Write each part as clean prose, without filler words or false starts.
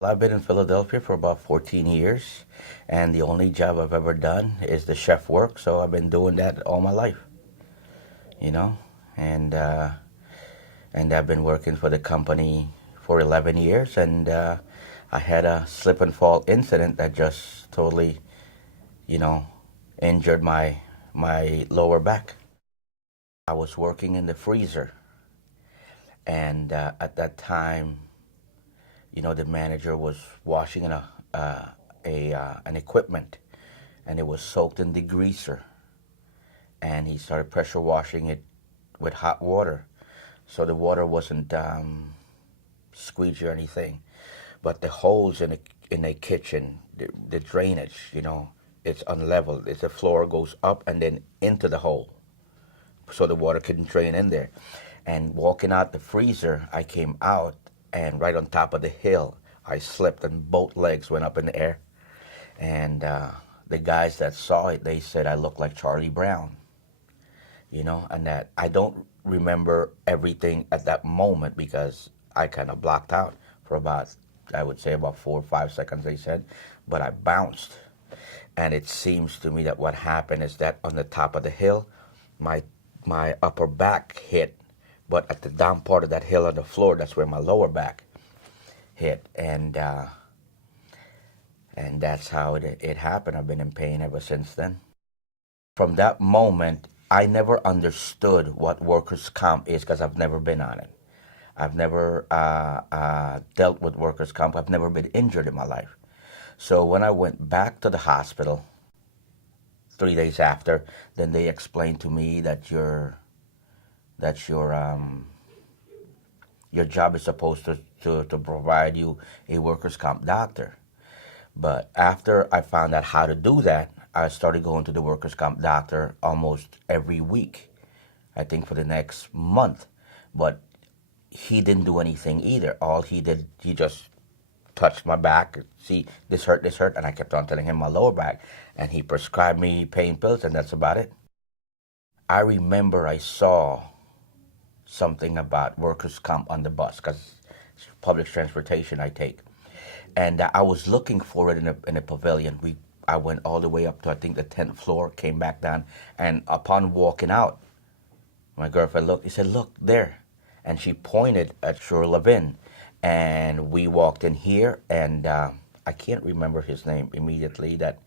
I've been in Philadelphia for about 14 years, and the only job I've ever done is the chef work. So I've been doing that all my life, you know, and uh, and I've been working for the company for 11 years, and I had a slip and fall incident that just totally, you know, injured my lower back. I was working in the freezer, and at that time, the manager was washing an equipment, and it was soaked in degreaser, and he started pressure washing it with hot water, so the water wasn't squeegee or anything, but the holes in the kitchen, the drainage, it's unleveled. It's the floor goes up and then into the hole, so the water couldn't drain in there. And walking out the freezer, I came out, and right on top of the hill, I slipped and both legs went up in the air. And the guys that saw it, they said I looked like Charlie Brown, and that I don't remember everything at that moment because I kind of blocked out for about, I would say about 4 or 5 seconds, they said, but I bounced. And it seems to me that what happened is that on the top of the hill, my my upper back hit, but at the down part of that hill on the floor, that's where my lower back hit, and that's how it happened. I've been in pain ever since then. From that moment, I never understood what workers' comp is because I've never been on it. I've never dealt with workers' comp. I've never been injured in my life. So when I went back to the hospital 3 days after, then they explained to me that your job is supposed to provide you a workers' comp doctor. But after I found out how to do that, I started going to the workers' comp doctor almost every week, I think for the next month. But he didn't do anything either. All he did, he just touched my back. See, this hurt, and I kept on telling him my lower back, and he prescribed me pain pills, and that's about it. I remember I saw something about workers' comp on the bus because public transportation I take, and I was looking for it in a pavilion. I went all the way up to I think the 10th floor, came back down, and upon walking out, my girlfriend looked. He said, "Look there," and she pointed at Shor Levin, and we walked in here, and I can't remember his name immediately. That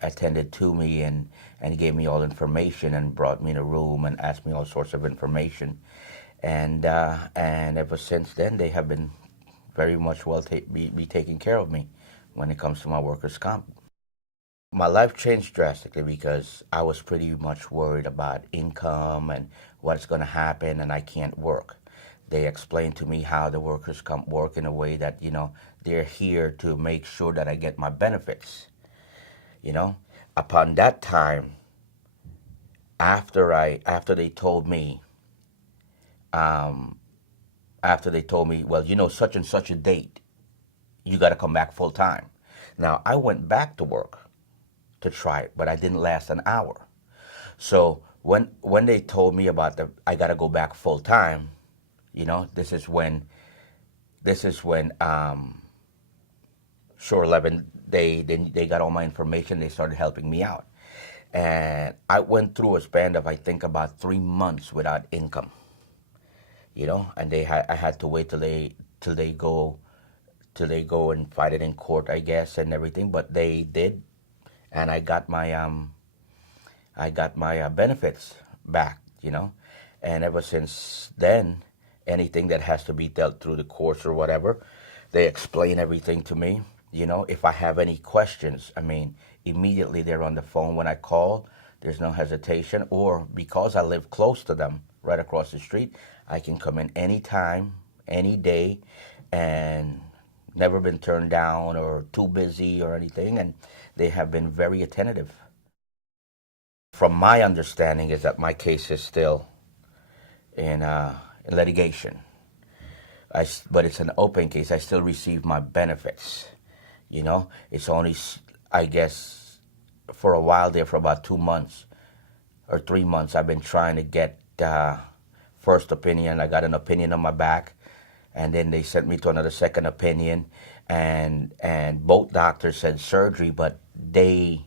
attended to me and gave me all information and brought me in a room and asked me all sorts of information, and ever since then they have been very much be taking care of me when it comes to my workers' comp. My life changed drastically because I was pretty much worried about income and what's going to happen, and I can't work. They explained to me how the workers' comp work in a way that they're here to make sure that I get my benefits. You know, upon that time, after they told me, um, well, such and such a date, you got to come back full time. Now I went back to work to try it, but I didn't last an hour. So when they told me about I got to go back full time, this is when Shor Levin, they got all my information. They started helping me out, and I went through a span of I think about 3 months without income. And I had to wait till they go and fight it in court, I guess, and everything. But they did, and I got my benefits back. And ever since then, anything that has to be dealt through the courts or whatever, they explain everything to me. If I have any questions, I mean, immediately they're on the phone when I call. There's no hesitation. Or because I live close to them, right across the street, I can come in anytime, any day, and never been turned down or too busy or anything. And they have been very attentive. From my understanding, is that my case is still in litigation. But it's an open case. I still receive my benefits. It's only, I guess, for a while there, for about 2 months or 3 months, I've been trying to get first opinion. I got an opinion on my back, And then they sent me to another second opinion, and both doctors said surgery, but they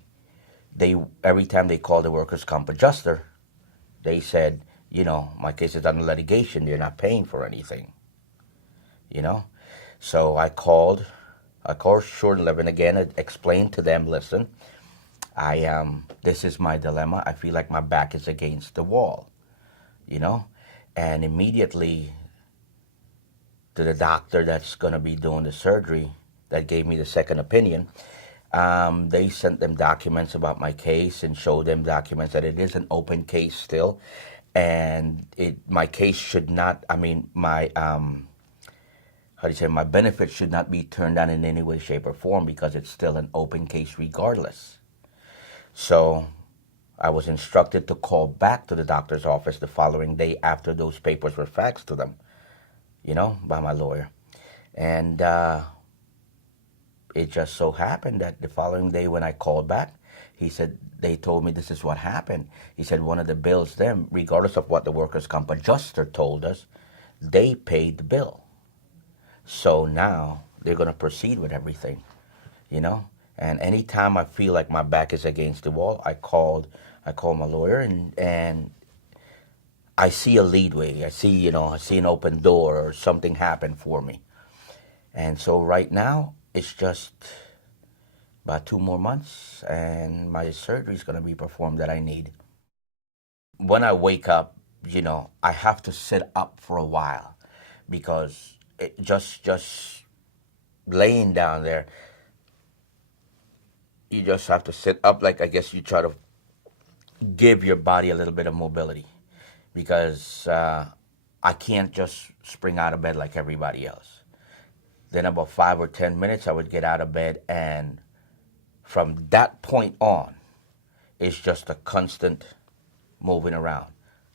every time they called the workers' comp adjuster, they said, my case is under litigation. They're not paying for anything, you know. So I called Shor Levin again, and explained to them, listen, this is my dilemma. I feel like my back is against the wall, you know, and immediately to the doctor that's going to be doing the surgery that gave me the second opinion, they sent them documents about my case and showed them documents that it is an open case still, and my case should not. I mean, my how do you say, my benefits should not be turned down in any way, shape, or form because it's still an open case regardless. So I was instructed to call back to the doctor's office the following day after those papers were faxed to them, by my lawyer. And it just so happened that the following day when I called back, he said, they told me this is what happened. He said one of the bills, them, regardless of what the workers' comp adjuster told us, they paid the bill. So now they're going to proceed with everything, And anytime I feel like my back is against the wall, I call my lawyer, and I see a leadway. I see an open door or something happen for me. And so right now, it's just about 2 more months, and my surgery is going to be performed that I need. When I wake up, I have to sit up for a while because just laying down there, you just have to sit up. Like, I guess you try to give your body a little bit of mobility because I can't just spring out of bed like everybody else. Then about 5 or 10 minutes, I would get out of bed, and from that point on, it's just a constant moving around,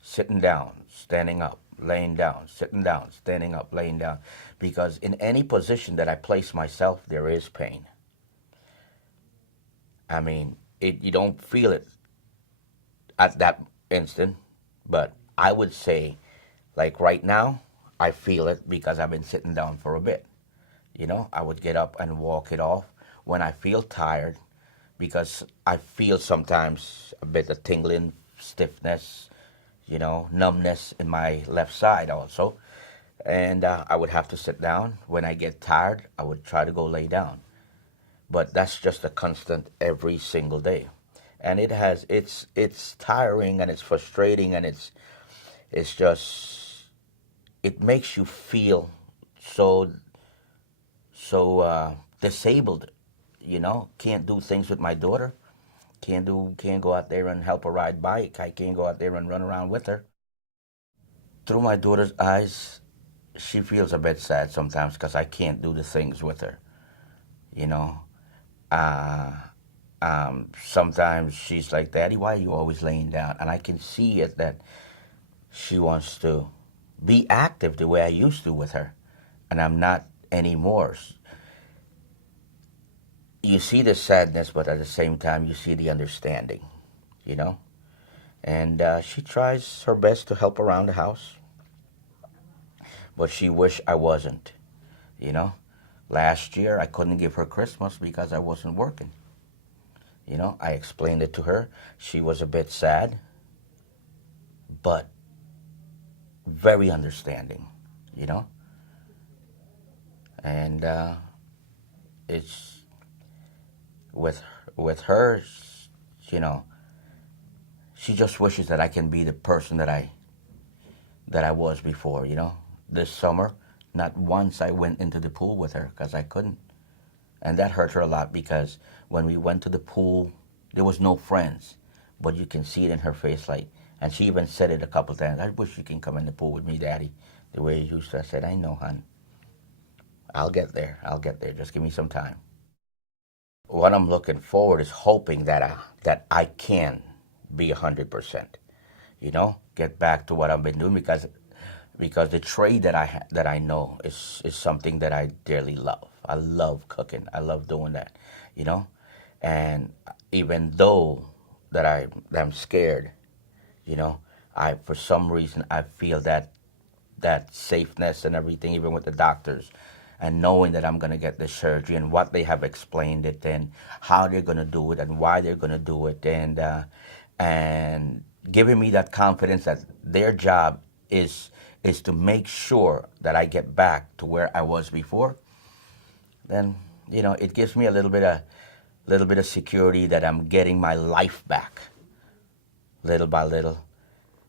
sitting down, standing up, laying down, sitting down, standing up, laying down, because in any position that I place myself, there is pain. I mean, you don't feel it at that instant, but I would say, like right now, I feel it because I've been sitting down for a bit. I would get up and walk it off when I feel tired, because I feel sometimes a bit of tingling, stiffness, numbness in my left side also. And I would have to sit down. When I get tired, I would try to go lay down. But that's just a constant every single day. And it's tiring, and it's frustrating, and it's just, it makes you feel so disabled, Can't do things with my daughter. Can't go out there and help her ride bike. I can't go out there and run around with her. Through my daughter's eyes, she feels a bit sad sometimes because I can't do the things with her, you know. Uh, Sometimes she's like, Daddy, why are you always laying down? And I can see it that she wants to be active the way I used to with her, and I'm not anymore. You see the sadness, but at the same time, you see the understanding, you know? And she tries her best to help around the house, but she wish I wasn't, you know? Last year, I couldn't give her Christmas because I wasn't working. I explained it to her. She was a bit sad, but very understanding, And it's with her, she just wishes that I can be the person that I was before, This summer, not once I went into the pool with her because I couldn't. And that hurt her a lot because when we went to the pool, there was no friends. But you can see it in her face, and she even said it a couple times, I wish you can come in the pool with me, Daddy, the way you used to. I said, I know, hon. I'll get there. Just give me some time. What I'm looking forward is hoping that I can be 100%, get back to what I've been doing because the trade that I know is something that I dearly love. I love cooking. I love doing that, And even though that I'm scared, I for some reason I feel that that safeness and everything, even with the doctors, and knowing that I'm going to get the surgery and what they have explained it and how they're going to do it and why they're going to do it, and giving me that confidence that their job is to make sure that I get back to where I was before, then it gives me a little bit of security that I'm getting my life back little by little.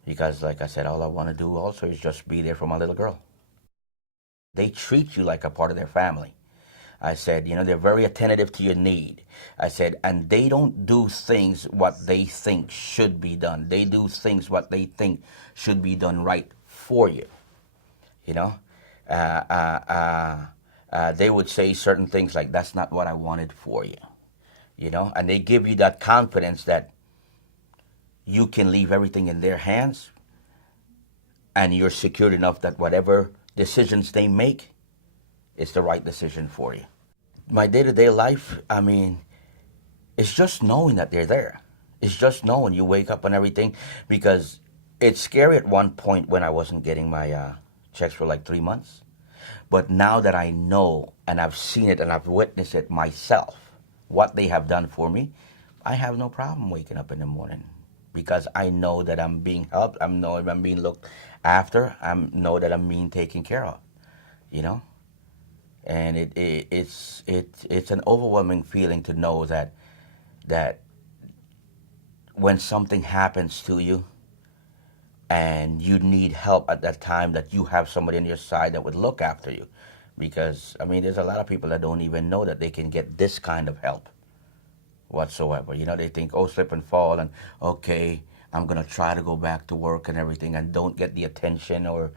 Because, like I said, all I want to do also is just be there for my little girl. They treat you like a part of their family. I said, they're very attentive to your need. I said, and they don't do things what they think should be done. They do things what they think should be done right for you. You know, they would say certain things like, "That's not what I wanted for you." And they give you that confidence that you can leave everything in their hands, and you're secured enough that whatever decisions they make, it's the right decision for you. My day-to-day life, I mean, it's just knowing that they're there. It's just knowing you wake up and everything, because it's scary at one point when I wasn't getting my checks for like 3 months. But now that I know and I've seen it and I've witnessed it myself, what they have done for me, I have no problem waking up in the morning, because I know that I'm being helped. I know that I'm being looked after. I know that I'm being taken care of, And it's an overwhelming feeling to know that when something happens to you and you need help at that time, that you have somebody on your side that would look after you. Because, I mean, there's a lot of people that don't even know that they can get this kind of help whatsoever. They think, oh, slip and fall, and okay, I'm going to try to go back to work and everything, and don't get the attention or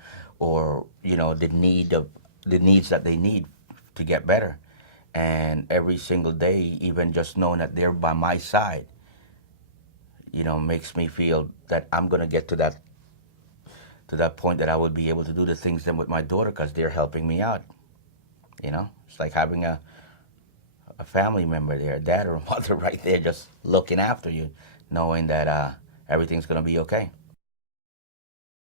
the needs that they need to get better. And every single day, even just knowing that they're by my side, makes me feel that I'm going to get to that point that I would be able to do the things then with my daughter, because they're helping me out. It's like having a family member there, a dad or a mother right there, just looking after you, knowing that everything's going to be okay.